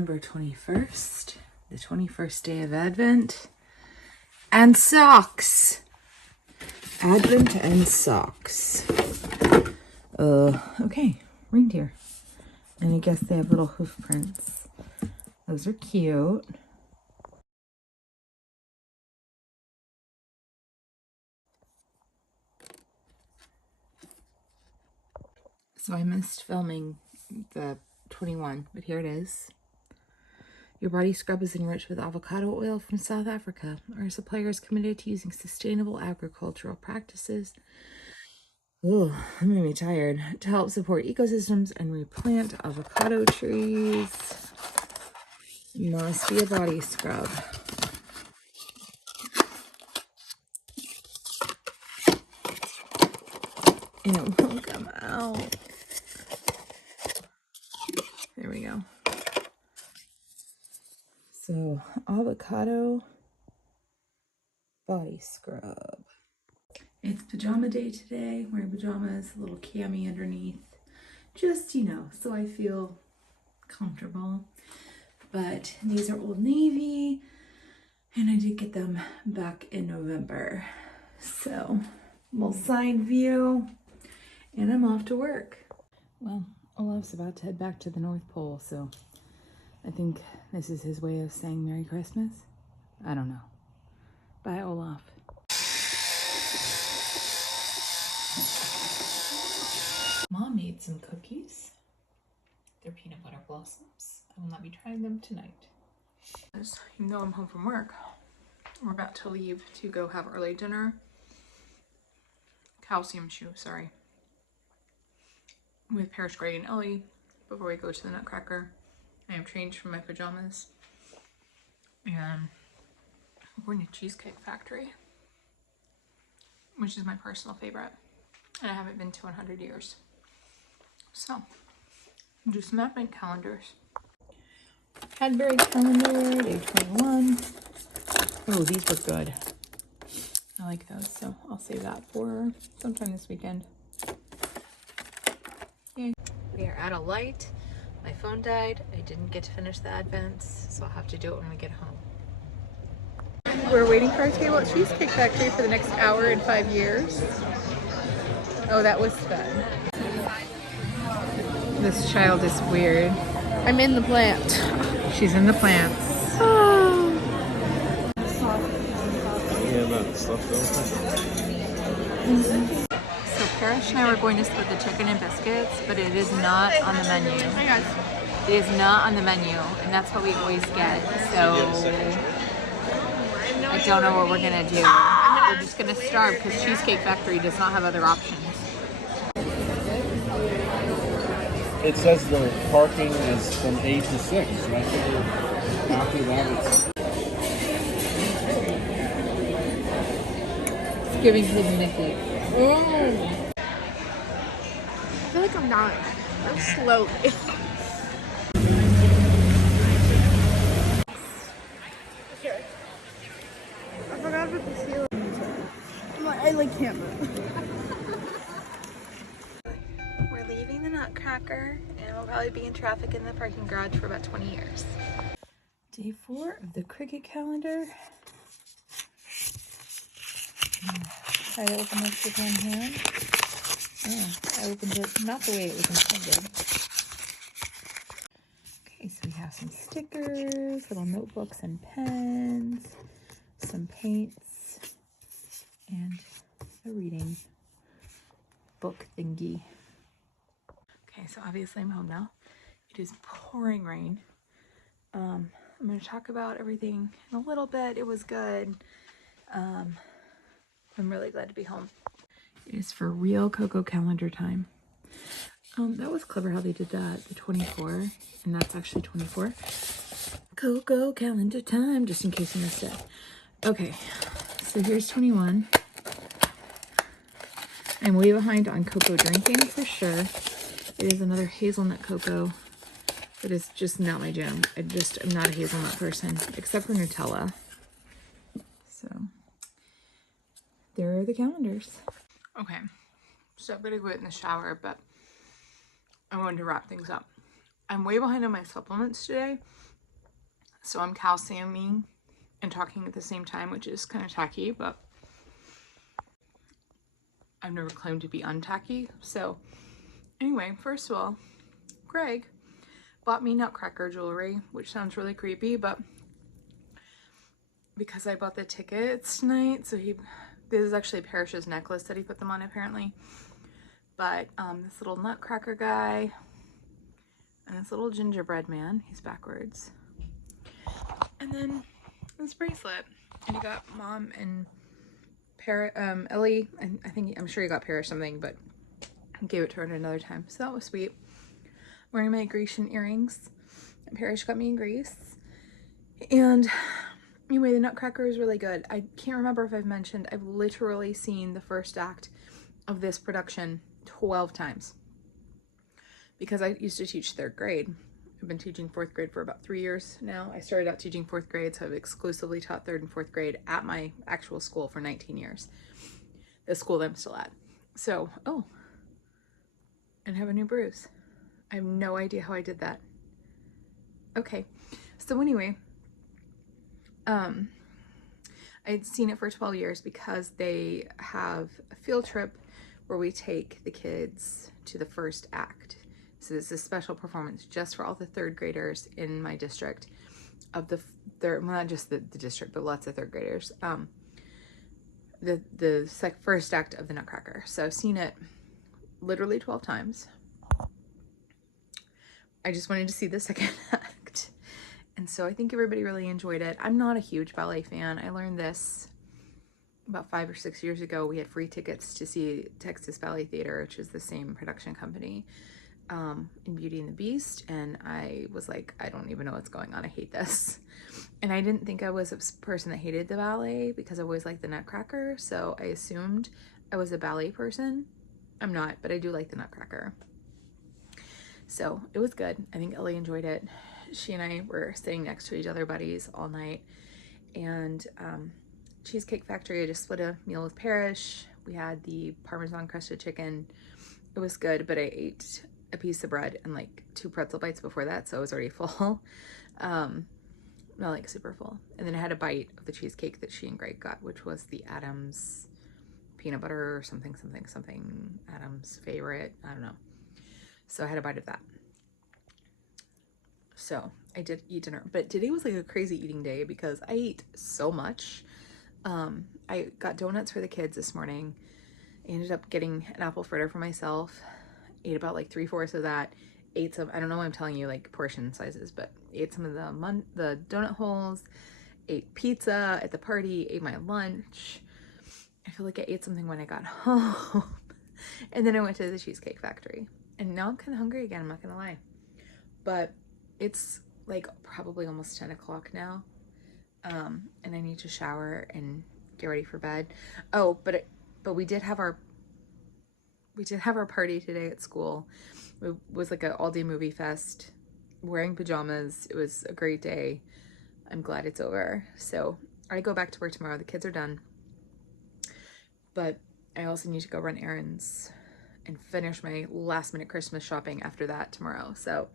December 21st, the 21st day of Advent, and socks. Advent and socks. Okay, reindeer. And I guess they have little hoof prints. Those are cute. So I missed filming the 21, but here it is. Your body scrub is enriched with avocado oil from South Africa. Our supplier is committed to using sustainable agricultural practices. Oh, that made me tired. To help support ecosystems and replant avocado trees. Must be a body scrub. And it won't come out. There we go. So, avocado body scrub. It's pajama day today. Wearing pajamas, a little cami underneath. Just, you know, so I feel comfortable. But these are Old Navy, and I did get them back in November. So, little side view, and I'm off to work. Well, Olaf's about to head back to the North Pole, so I think this is his way of saying Merry Christmas. I don't know. Bye, Olaf. Mom made some cookies. They're peanut butter blossoms. I will not be trying them tonight. Even though I'm home from work, we're about to leave to go have early dinner. Calcium chew, sorry. With Paris, Greg, and Ellie before we go to the Nutcracker. I am changed from my pajamas. And we're going to Cheesecake Factory, which is my personal favorite. And I haven't been to 100 years. So, do some advent calendars. Cadbury calendar, day 21. Oh, these look good. I like those, so I'll save that for sometime this weekend. Yay. We are at a light. My phone died. I didn't get to finish the advents, so I'll have to do it when we get home. We're waiting for our table at Cheesecake Factory for the next hour and 5 years. Oh, that was fun. This child is weird. I'm in the plant. She's in the plants. Oh. Yeah, that stuff So Parrish and I were going to split the chicken and biscuits, but it is not on the menu. Hi guys. It is not on the menu, and that's what we always get. So I don't know what we're gonna do. We're just gonna starve because Cheesecake Factory does not have other options. It says the parking is from 8 to 6, and I figure after that It's giving Hidden Mickey. I feel like I'm not. I'm slowly. Okay. I forgot about the ceiling. I like can't move. We're leaving the Nutcracker, and we'll probably be in traffic in the parking garage for about 20 years. Day 4 of the Cricket calendar. Try to open this with one hand. Oh, I opened it not the way it was intended. Okay, so we have some stickers, little notebooks and pens, some paints, and a reading book thingy. Okay, so obviously I'm home now. It is pouring rain. I'm going to talk about everything in a little bit. It was good. I'm really glad to be home. It is for real Coco calendar time. That was clever how they did that, the 24, and that's actually 24. Coco calendar time, just in case you missed it. Okay, so here's 21. I'm way behind on cocoa drinking for sure. It is another hazelnut cocoa. That is just not my jam. I just am not a hazelnut person, except for Nutella. So, there are the calendars. Okay, so I'm gonna go in the shower, but I wanted to wrap things up. I'm way behind on my supplements today So I'm calciuming and talking at the same time, which is kind of tacky, but I've never claimed to be untacky. So anyway, first of all, Greg bought me Nutcracker jewelry, which sounds really creepy, but because I bought the tickets tonight, so this is actually Parrish's necklace that he put them on apparently. But this little Nutcracker guy and this little gingerbread man, he's backwards. And then this bracelet. And he got Mom and Ellie, and I'm sure he got Parrish something, but I gave it to her at another time. So that was sweet. Wearing my Grecian earrings. And Parrish got me in Greece. And anyway, the Nutcracker is really good. I can't remember if I've mentioned, I've literally seen the first act of this production 12 times. Because I used to teach 3rd grade. I've been teaching 4th grade for about 3 years now. I started out teaching 4th grade, so I've exclusively taught 3rd and 4th grade at my actual school for 19 years. The school that I'm still at. So, oh, and have a new bruise. I have no idea how I did that. Okay, so anyway, I'd seen it for 12 years because they have a field trip where we take the kids to the first act. So this is a special performance just for all the 3rd graders in my district of well, not just the district, but lots of 3rd graders. The first act of the Nutcracker. So I've seen it literally 12 times. I just wanted to see the second act. And so I think everybody really enjoyed it. I'm not a huge ballet fan. I learned this about 5 or 6 years ago. We had free tickets to see Texas Ballet Theater, which is the same production company, in Beauty and the Beast. And I was like, I don't even know what's going on. I hate this. And I didn't think I was a person that hated the ballet because I always liked the Nutcracker. So I assumed I was a ballet person. I'm not, but I do like the Nutcracker. So it was good. I think Ellie enjoyed it. She and I were sitting next to each other buddies all night. And Cheesecake Factory, I just split a meal with Parrish. We had the Parmesan crusted chicken. It was good, but I ate a piece of bread and like 2 pretzel bites before that, so I was already full. Not like super full. And then I had a bite of the cheesecake that she and Greg got, which was the Adams peanut butter or something, Adams favorite, I don't know. So I had a bite of that. So I did eat dinner, but today was like a crazy eating day because I ate so much. I got donuts for the kids this morning. I ended up getting an apple fritter for myself. Ate about like 3/4 of that. Ate some, I don't know why I'm telling you like portion sizes, but ate some of the donut holes. Ate pizza at the party. Ate my lunch. I feel like I ate something when I got home. And then I went to the Cheesecake Factory. And now I'm kind of hungry again, I'm not gonna lie. But it's like probably almost 10 o'clock now. And I need to shower and get ready for bed. Oh, but we did have our party today at school. It was like an all-day movie fest, wearing pajamas. It was a great day. I'm glad it's over. So I go back to work tomorrow. The kids are done. But I also need to go run errands and finish my last minute Christmas shopping after that tomorrow. So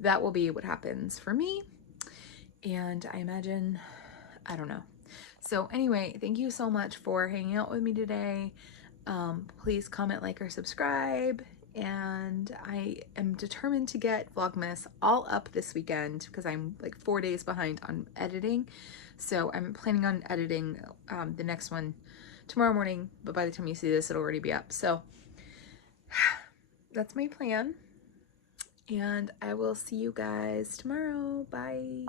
that will be what happens for me. And I imagine, I don't know. So anyway, thank you so much for hanging out with me today. Please comment, like, or subscribe. And I am determined to get Vlogmas all up this weekend because I'm like 4 days behind on editing. So I'm planning on editing the next one tomorrow morning, but by the time you see this, it'll already be up. So that's my plan. And I will see you guys tomorrow. Bye.